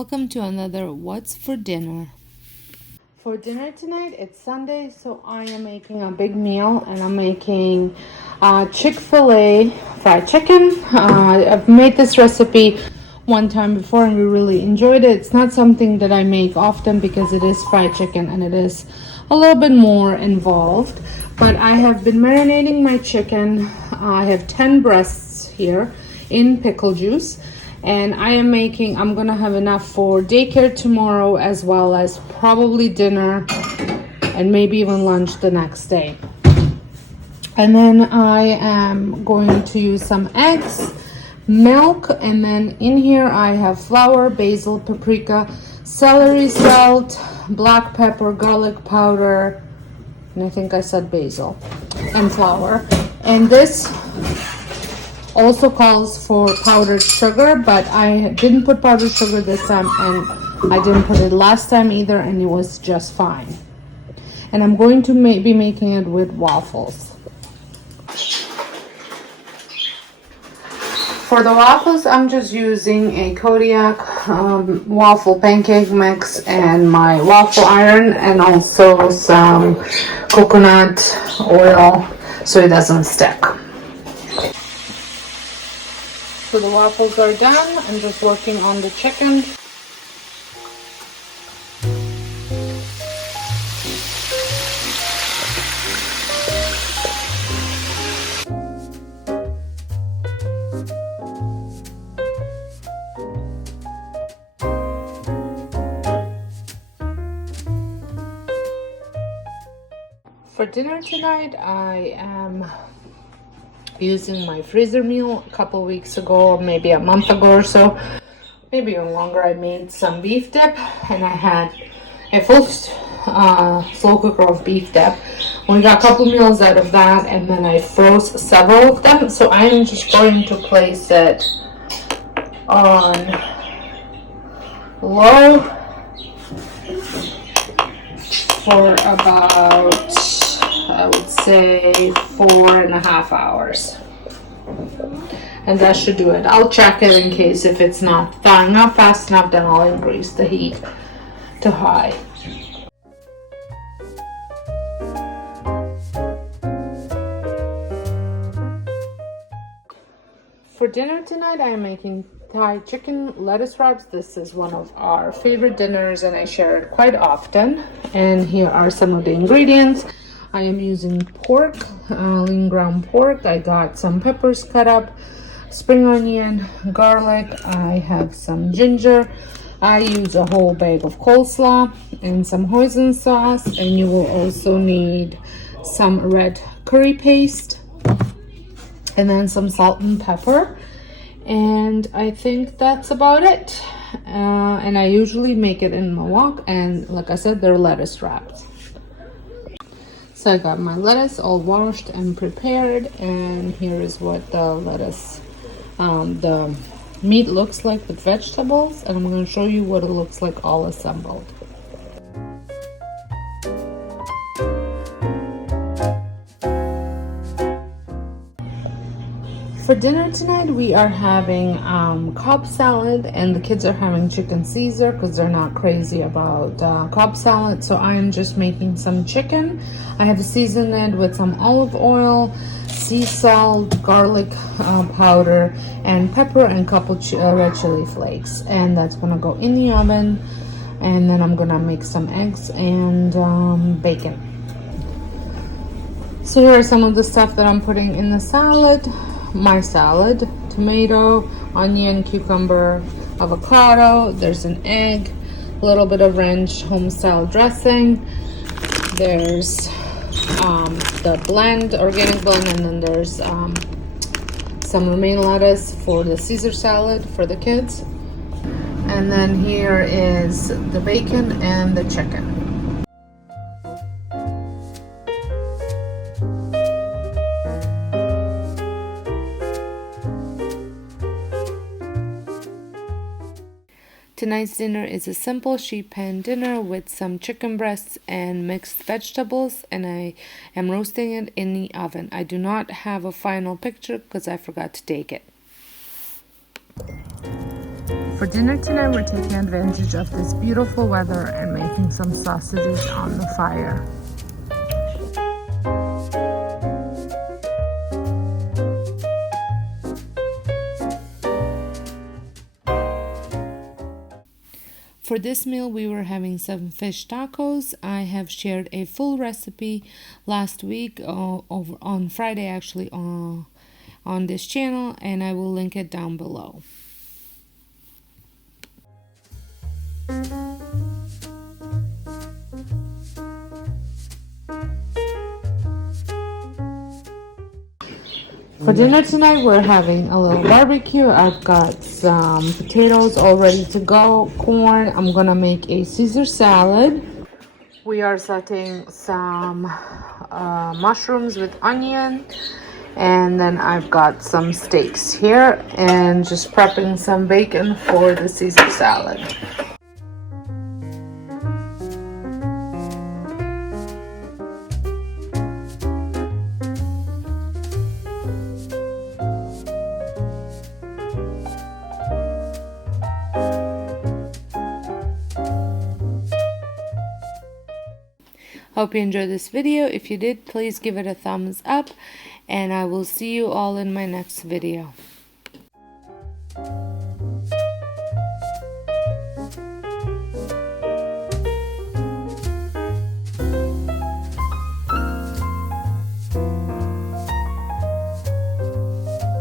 Welcome to another What's for Dinner. For dinner tonight, it's Sunday, so I am making a big meal, and I'm making Chick-fil-A fried chicken. I've made this recipe one time before and we really enjoyed it. It's not something that I make often because it is fried chicken and it is a little bit more involved. But I have been marinating my chicken. I have 10 breasts here in pickle juice. And I'm gonna have enough for daycare tomorrow, as well as probably dinner and maybe even lunch the next day. And then I am going to use some eggs, milk, and then in here I have flour, basil, paprika, celery salt, black pepper, garlic powder, and I think I said basil, and flour. And this also calls for powdered sugar, but I didn't put powdered sugar this time, and I didn't put it last time either, and it was just fine. And I'm going to be making it with waffles. For the waffles, I'm just using a Kodiak waffle pancake mix and my waffle iron, and also some coconut oil so it doesn't stick. So the waffles are done. I'm just working on the chicken. For dinner tonight, I am using my freezer meal a couple weeks ago, maybe a month ago or so, maybe even longer. I made some beef dip, and I had a full slow cooker of beef dip. We got a couple meals out of that, and then I froze several of them. So I am just going to place it on low for about, I would say, 4.5 hours. And that should do it. I'll check it in case if it's not thawing up fast enough, then I'll increase the heat to high. For dinner tonight, I am making Thai chicken lettuce wraps. This is one of our favorite dinners and I share it quite often. And here are some of the ingredients. I am using pork, lean ground pork. I got some peppers cut up, spring onion, garlic. I have some ginger. I use a whole bag of coleslaw and some hoisin sauce. And you will also need some red curry paste and then some salt and pepper. And I think that's about it. And I usually make it in my wok. And like I said, they're lettuce wraps. So I got my lettuce all washed and prepared, and here is what the lettuce, the meat looks like with vegetables, and I'm going to show you what it looks like all assembled. For dinner tonight, we are having Cobb Salad, and the kids are having chicken Caesar because they're not crazy about Cobb Salad. So I'm just making some chicken. I have seasoned it with some olive oil, sea salt, garlic powder, and pepper, and a couple red chili flakes. And that's gonna go in the oven. And then I'm gonna make some eggs and bacon. So here are some of the stuff that I'm putting in the salad. My salad: tomato, onion, cucumber, avocado. There's an egg, a little bit of ranch home-style dressing. There's the blend, organic blend, and then there's some romaine lettuce for the Caesar salad for the kids. And then here is the bacon and the chicken. Tonight's dinner is a simple sheet pan dinner with some chicken breasts and mixed vegetables, and I am roasting it in the oven. I do not have a final picture because I forgot to take it. For dinner tonight, we're taking advantage of this beautiful weather and making some sausages on the fire. For this meal, we were having some fish tacos. I have shared a full recipe last week, over on Friday actually, on this channel, and I will link it down below. For dinner tonight, we're having a little barbecue. I've got some potatoes all ready to go, corn. I'm gonna make a Caesar salad. We are sauteing some mushrooms with onion, and then I've got some steaks here and just prepping some bacon for the Caesar salad. Hope you enjoyed this video. If you did, please give it a thumbs up, and I will see you all in my next video.